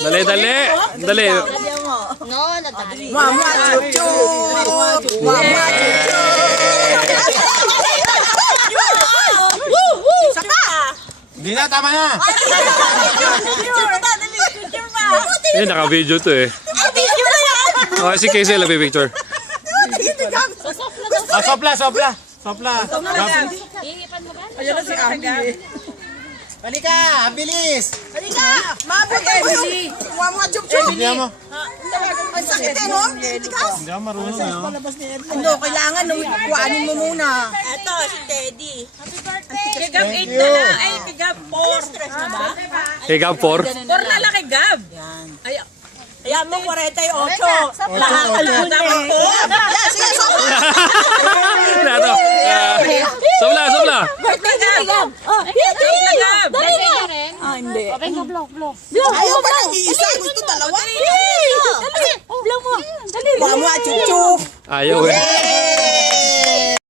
Dali, dali. Dali. Mama chuchu. Mama chuchu. Hindi na, tama na. Eh, naka-video to eh. Okay, si Casey, labi picture. Ah, sopla, sopla. Sopla. Ayan na si Ami. Halika, bilis. Halika! Mabuti mo yung mga chuchu. Hindi mo. Ang sakit eh, no? Tigas. Hindi ako marunong na. Ano, kailangan kuhanin mo muna. Eto, si Teddy. Kigab 8 na na. Ay, kigab 4. Stress na ba? Hey, Gab, 4. 4 na lang kigab. Ay, Ayan mo, 48. lahat dapat po. Yeah, sige, sobra. Wala to. Sobla, sobla. Kigab. Kigab. Ah, hindi. Ayaw pa ng isa, gusto dalawa. Vlog mo. Dali. Mama chuchu. Ayaw eh.